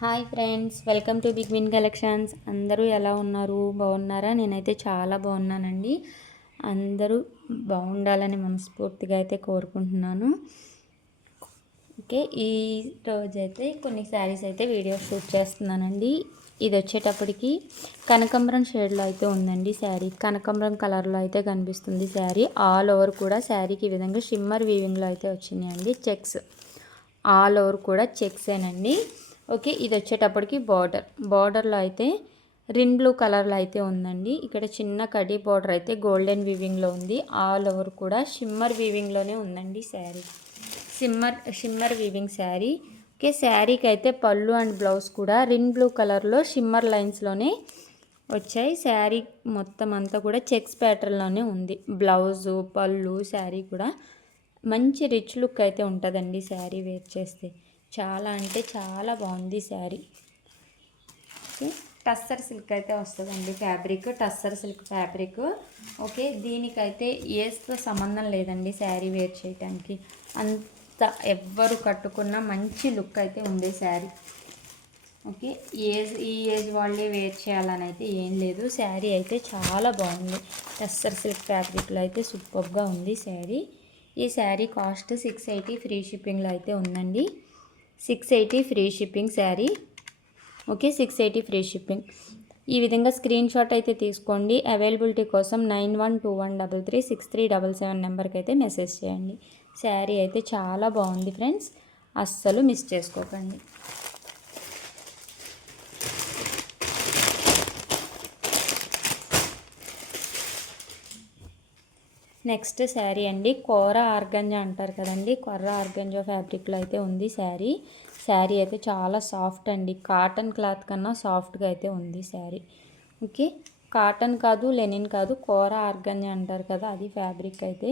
Hi friends welcome to big win collections. అందరూ ఎలా ఉన్నారు? బాగున్నారా? నేనైతే చాలా బాగున్నానండి. అందరూ బాగుండాలని మనస్ఫూర్తిగా అయితే కోరుకుంటున్నాను. ఓకే ఈ రోజైతే కొన్ని శారీస్ అయితే వీడియో షూట్ చేస్తున్నానండి. ఇది వచ్చేటప్పటికి కనకంబరం షేడ్లో అయితే ఉందండి శారీ. కనకంబరం కలర్లో అయితే కనిపిస్తుంది శారీ. ఆల్ ఓవర్ కూడా శారీకి ఈ విధంగా షిమ్మర్ వీవింగ్లో అయితే వచ్చినాయండి. చెక్స్ ఆల్ ఓవర్ కూడా చెక్సేనండి. ఓకే ఇది వచ్చేటప్పటికి బార్డర్ బార్డర్లో అయితే రిన్ బ్లూ కలర్లో అయితే ఉందండి. ఇక్కడ చిన్న కడీ బార్డర్ అయితే గోల్డెన్ వీవింగ్లో ఉంది. ఆల్ ఓవర్ కూడా షిమ్మర్ వీవింగ్లోనే ఉందండి sari. Simmer shimmer weaving sari. Okay శారీకి అయితే పళ్ళు అండ్ బ్లౌజ్ కూడా రిన్ బ్లూ కలర్లో షిమ్మర్ లైన్స్లోనే వచ్చాయి. శారీ మొత్తం అంతా కూడా చెక్స్ ప్యాటర్న్లోనే ఉంది. బ్లౌజు పళ్ళు శారీ కూడా మంచి రిచ్ లుక్ అయితే ఉంటుందండి శారీ వేర్ చేస్తే. చాలా అంటే చాలా బాగుంది శారీ. ఓకే టస్సర్ సిల్క్ అయితే వస్తుందండి fabric tussar silk fabric. Okay దీనికైతే ఏస్తో సంబంధం లేదండి శారీ వేర్ చేయడానికి అంత ఎవ్వరు కట్టుకున్న మంచి లుక్ అయితే ఉంది శారీ. ఓకే ఏజ్ ఈ ఏజ్ వాళ్ళే వేర్ చేయాలని అయితే ఏం లేదు. శారీ అయితే చాలా బాగుంది. టస్సర్ సిల్క్ ఫ్యాబ్రిక్లో అయితే సూపర్గా ఉంది శారీ. ఈ sari cost six eighty free షిప్పింగ్లో అయితే ఉందండి. Six eighty free shipping sari okay six eighty free shipping ఈ విధంగా స్క్రీన్ షాట్ అయితే తీసుకోండి. అవైలబిలిటీ కోసం nine one two one double three six three double seven నెంబర్కి అయితే మెసేజ్ చేయండి. శారీ అయితే చాలా బాగుంది ఫ్రెండ్స్ అస్సలు మిస్ చేసుకోకండి. నెక్స్ట్ శారీ అండి కూర ఆర్గంజా అంటారు కదండి. కొర్ర ఆర్గంజా ఫ్యాబ్రిక్లో అయితే ఉంది శారీ. శారీ అయితే చాలా సాఫ్ట్ అండి. కాటన్ క్లాత్ కన్నా సాఫ్ట్గా అయితే ఉంది శారీ. ఓకే. కాటన్ కాదు లెనిన్ కాదు కూర ఆర్గంజా అంటారు కదా అది ఫ్యాబ్రిక్ అయితే.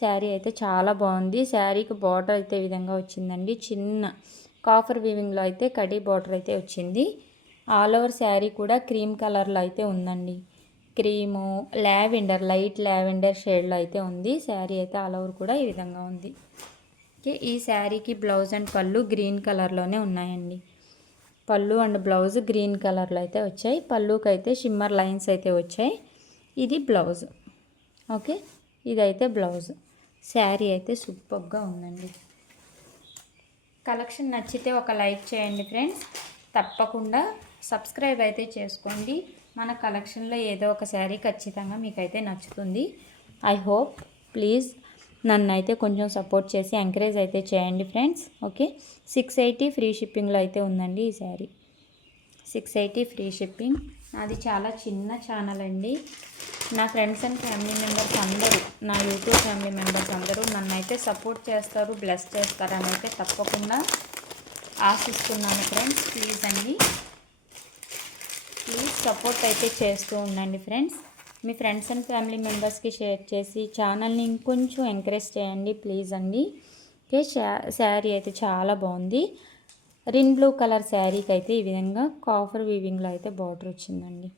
శారీ అయితే చాలా బాగుంది. శారీకి బార్డర్ అయితే ఈ విధంగా వచ్చిందండి. చిన్న కాఫర్ వీవింగ్లో అయితే కడీ బార్డర్ అయితే వచ్చింది. ఆల్ ఓవర్ శారీ కూడా క్రీమ్ కలర్లో అయితే ఉందండి. క్రీము లావెండర్ లైట్ లావెండర్ షేడ్లో అయితే ఉంది. శారీ అయితే ఆల్ ఓవర్ కూడా ఈ విధంగా ఉంది. ఓకే ఈ శారీకి బ్లౌజ్ అండ్ పళ్ళు గ్రీన్ కలర్లోనే ఉన్నాయండి. పళ్ళు అండ్ బ్లౌజ్ గ్రీన్ కలర్లో అయితే వచ్చాయి. పళ్ళుకి అయితే షిమ్మర్ లైన్స్ అయితే వచ్చాయి. ఇది బ్లౌజ్. ఓకే ఇదైతే బ్లౌజ్. శారీ అయితే సూపర్గా ఉందండి. కలెక్షన్ నచ్చితే ఒక లైక్ చేయండి ఫ్రెండ్స్. తప్పకుండా సబ్స్క్రైబ్ అయితే చేసుకోండి. మన కలెక్షన్లో ఏదో ఒక శారీ ఖచ్చితంగా మీకైతే నచ్చుతుంది. ఐ హోప్ ప్లీజ్ నన్ను అయితే కొంచెం సపోర్ట్ చేసి ఎంకరేజ్ అయితే చేయండి friends. Okay six eighty free షిప్పింగ్లో అయితే ఉందండి ఈ sari. Six eighty free shipping అది చాలా చిన్న ఛానల్ అండి. నా ఫ్రెండ్స్ అండ్ ఫ్యామిలీ మెంబర్స్ అందరూ నా యూట్యూబ్ ఫ్యామిలీ మెంబర్స్ అందరూ నన్ను అయితే సపోర్ట్ చేస్తారు బ్లెస్ చేస్తారని అయితే తప్పకుండా ఆశిస్తున్నాను ఫ్రెండ్స్. ప్లీజ్ అండి. ప్లీజ్ సపోర్ట్ అయితే చేస్తూ ఉండండి ఫ్రెండ్స్. మీ ఫ్రెండ్స్ అండ్ ఫ్యామిలీ మెంబర్స్కి షేర్ చేసి ఛానల్ని ఇంకొంచెం ఎంకరేజ్ చేయండి ప్లీజ్ అండి. ఓకే శారీ అయితే చాలా బాగుంది. రిన్ బ్లూ కలర్ శారీకి అయితే ఈ విధంగా కాఫర్ వీవింగ్లో అయితే బార్డర్ వచ్చిందండి.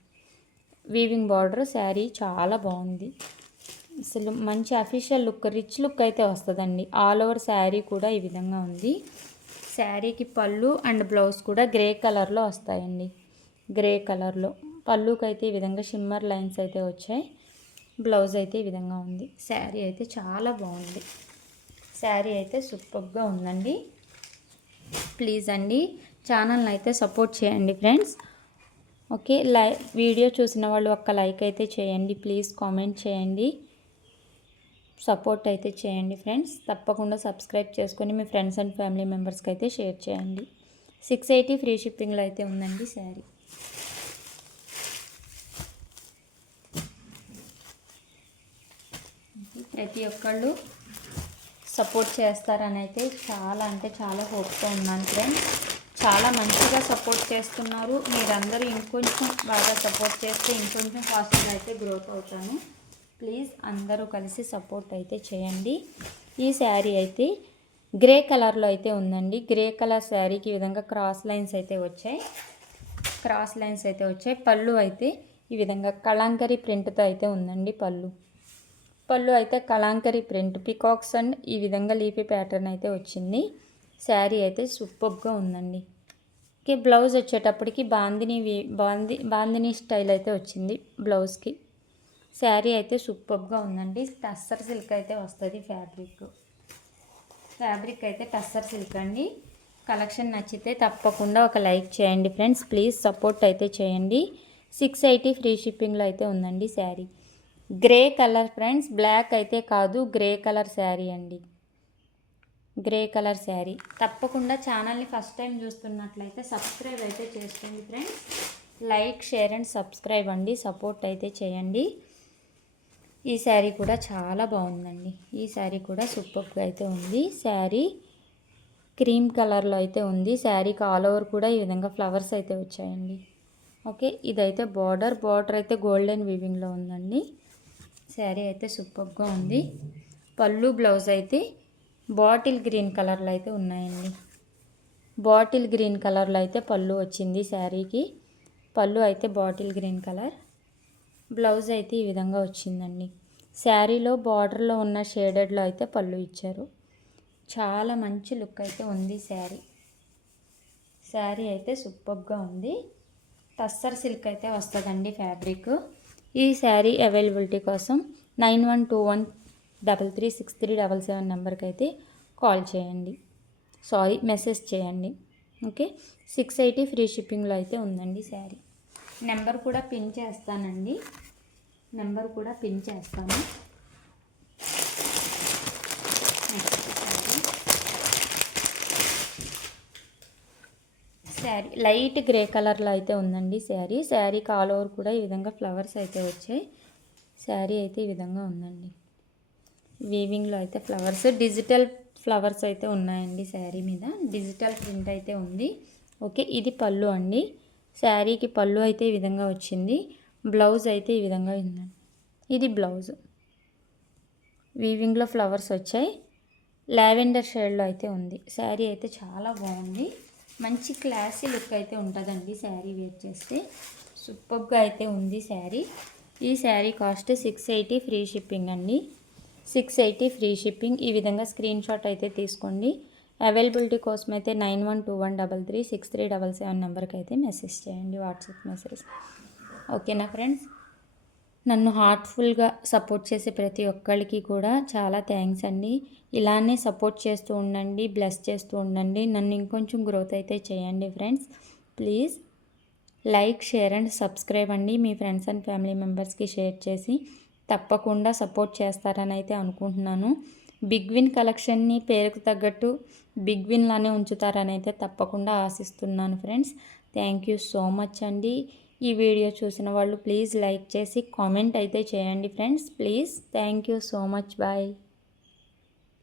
వీవింగ్ బార్డర్ శారీ చాలా బాగుంది. అసలు మంచి అఫీషియల్ లుక్ రిచ్ లుక్ అయితే వస్తుందండి. ఆల్ ఓవర్ శారీ కూడా ఈ విధంగా ఉంది. శారీకి పళ్ళు అండ్ బ్లౌజ్ కూడా గ్రే కలర్లో వస్తాయండి. గ్రే కలర్లో. పళ్ళుకి అయితే ఈ విధంగా షిమ్మర్ లైన్స్ అయితే వచ్చాయి. బ్లౌజ్ అయితే ఈ విధంగా ఉంది. శారీ అయితే చాలా బాగుంది. శారీ అయితే సూపర్గా ఉందండి. ప్లీజ్ అండి ఛానల్ని అయితే సపోర్ట్ చేయండి ఫ్రెండ్స్. ఓకే లై వీడియో చూసిన వాళ్ళు ఒక్క లైక్ అయితే చేయండి ప్లీజ్ కామెంట్ చేయండి. సపోర్ట్ అయితే చేయండి ఫ్రెండ్స్. తప్పకుండా సబ్స్క్రైబ్ చేసుకొని మీ ఫ్రెండ్స్ అండ్ ఫ్యామిలీ మెంబర్స్కి అయితే షేర్ చేయండి. సిక్స్ ఎయిటీ ఫ్రీ షిప్పింగ్లో అయితే ఉందండి శారీ. ప్రతి ఒక్కళ్ళు సపోర్ట్ చేస్తారని అయితే చాలా అంటే చాలా హోప్తో ఉన్నాను ఫ్రెండ్స్. చాలా మంచిగా సపోర్ట్ చేస్తున్నారు. మీరందరూ ఇంకొంచెం బాగా సపోర్ట్ చేస్తే ఇంకొంచెం ఫాస్ట్గా అయితే గ్రోత్ అవుతాను. ప్లీజ్ అందరూ కలిసి సపోర్ట్ అయితే చేయండి. ఈ శారీ అయితే గ్రే కలర్లో అయితే ఉందండి. గ్రే కలర్ శారీకి ఈ విధంగా క్రాస్ లైన్స్ అయితే వచ్చాయి. క్రాస్ లైన్స్ అయితే వచ్చాయి. పళ్ళు అయితే ఈ విధంగా కళాంకరీ ప్రింట్తో అయితే ఉందండి పళ్ళు. పళ్ళు అయితే కళాంకరీ ప్రింట్ పికాక్స్ అండ్ ఈ విధంగా లీపీ ప్యాటర్న్ అయితే వచ్చింది. శారీ అయితే సూపర్గా ఉందండి. ఓకే బ్లౌజ్ వచ్చేటప్పటికి బాందిని బాంది బాందిని స్టైల్ అయితే వచ్చింది బ్లౌజ్కి. శారీ అయితే సూపర్గా ఉందండి. టస్సర్ సిల్క్ అయితే వస్తుంది ఫ్యాబ్రిక్. ఫ్యాబ్రిక్ అయితే టస్సర్ సిల్క్ అండి. కలెక్షన్ నచ్చితే తప్పకుండా ఒక లైక్ చేయండి ఫ్రెండ్స్. ప్లీజ్ సపోర్ట్ అయితే చేయండి. సిక్స్ ఎయిటీ ఫ్రీ షిప్పింగ్లో అయితే ఉందండి sari. Grey colour friends black అయితే కాదు గ్రే కలర్ శారీ అండి. Grey colour sari. తప్పకుండా ఛానల్ని ఫస్ట్ టైం చూస్తున్నట్లయితే సబ్స్క్రైబ్ అయితే చేసుకోండి friends. Like share and subscribe అండి. సపోర్ట్ అయితే చేయండి. ఈ శారీ కూడా చాలా బాగుందండి. ఈ శారీ కూడా సూపర్గా అయితే ఉంది. శారీ క్రీమ్ కలర్లో అయితే ఉంది. శారీకి ఆల్ ఓవర్ కూడా ఈ విధంగా ఫ్లవర్స్ అయితే వచ్చాయండి. ఓకే ఇదైతే బార్డర్. బార్డర్ అయితే గోల్డెన్ వీవింగ్లో ఉందండి. శారీ అయితే సూపర్గా ఉంది. పళ్ళు బ్లౌజ్ అయితే బాటిల్ గ్రీన్ కలర్లో అయితే ఉన్నాయండి. బాటిల్ గ్రీన్ కలర్లో అయితే పళ్ళు వచ్చింది శారీకి. పళ్ళు అయితే బాటిల్ గ్రీన్ కలర్. బ్లౌజ్ అయితే ఈ విధంగా వచ్చిందండి. శారీలో బార్డర్లో ఉన్న షేడెడ్లో అయితే పళ్ళు ఇచ్చారు. చాలా మంచి లుక్ అయితే ఉంది శారీ. శారీ అయితే సూపర్గా ఉంది. టస్సర్ సిల్క్ అయితే వస్తుందండి ఫ్యాబ్రిక్. ఈ శారీ అవైలబిలిటీ కోసం nine one two one double three six three double seven నెంబర్కి అయితే కాల్ చేయండి. సారీ మెసేజ్ చేయండి. ఓకే? సిక్స్ ఎయిటీ ఫ్రీ షిప్పింగ్లో అయితే ఉందండి శారీ. నెంబర్ కూడా పిన్ చేస్తానండి. నెంబర్ కూడా పిన్ చేస్తాను next sari sari light grey కలర్లో అయితే ఉందండి శారీ. శారీకి ఆల్ ఓవర్ కూడా ఈ విధంగా ఫ్లవర్స్ అయితే వచ్చాయి. శారీ అయితే ఈ విధంగా ఉందండి. వీవింగ్లో అయితే ఫ్లవర్స్ డిజిటల్ ఫ్లవర్స్ అయితే ఉన్నాయండి శారీ మీద. డిజిటల్ ప్రింట్ అయితే ఉంది. ఓకే ఇది పళ్ళు అండి. శారీకి పళ్ళు అయితే ఈ విధంగా వచ్చింది. బ్లౌజ్ అయితే ఈ విధంగా ఉందండి. ఇది బ్లౌజ్ వీవింగ్లో ఫ్లవర్స్ వచ్చాయి. లావెండర్ షేడ్లో అయితే ఉంది. శారీ అయితే చాలా బాగుంది. మంచి క్లాసీ లుక్ అయితే ఉంటుందండి శారీ వేర్ చేస్తే. సూపర్గా అయితే ఉంది శారీ. ఈ sari cost six eighty free shipping అండి. Six eighty free shipping. ఈ విధంగా స్క్రీన్ షాట్ అయితే తీసుకోండి. అవైలబిలిటీ కోసం అయితే nine one two one double three six three double seven నెంబర్కి అయితే మెసేజ్ చేయండి వాట్సాప్ మెసేజ్. ఓకేనా ఫ్రెండ్స్? నన్ను హార్ట్ఫుల్గా సపోర్ట్ చేసే ప్రతి ఒక్కరికి కూడా చాలా థ్యాంక్స్ అండి. ఇలానే సపోర్ట్ చేస్తూ ఉండండి బ్లెస్ చేస్తూ ఉండండి. నన్ను ఇంకొంచెం గ్రోత్ అయితే చేయండి friends. Please like share and subscribe అండి మీ ఫ్రెండ్స్ అండ్ ఫ్యామిలీ మెంబర్స్కి షేర్ చేసి. తప్పకుండా సపోర్ట్ చేస్తారని అయితే అనుకుంటున్నాను. బిగ్ విన్ కలెక్షన్ని పేరుకు తగ్గట్టు బిగ్ విన్లానే ఉంచుతారని అయితే తప్పకుండా ఆశిస్తున్నాను friends. Thank you so much అండి. ఈ వీడియో చూసిన వాళ్ళు ప్లీజ్ లైక్ చేసి కామెంట్ అయితే చేయండి friends. Please thank you so much. Bye.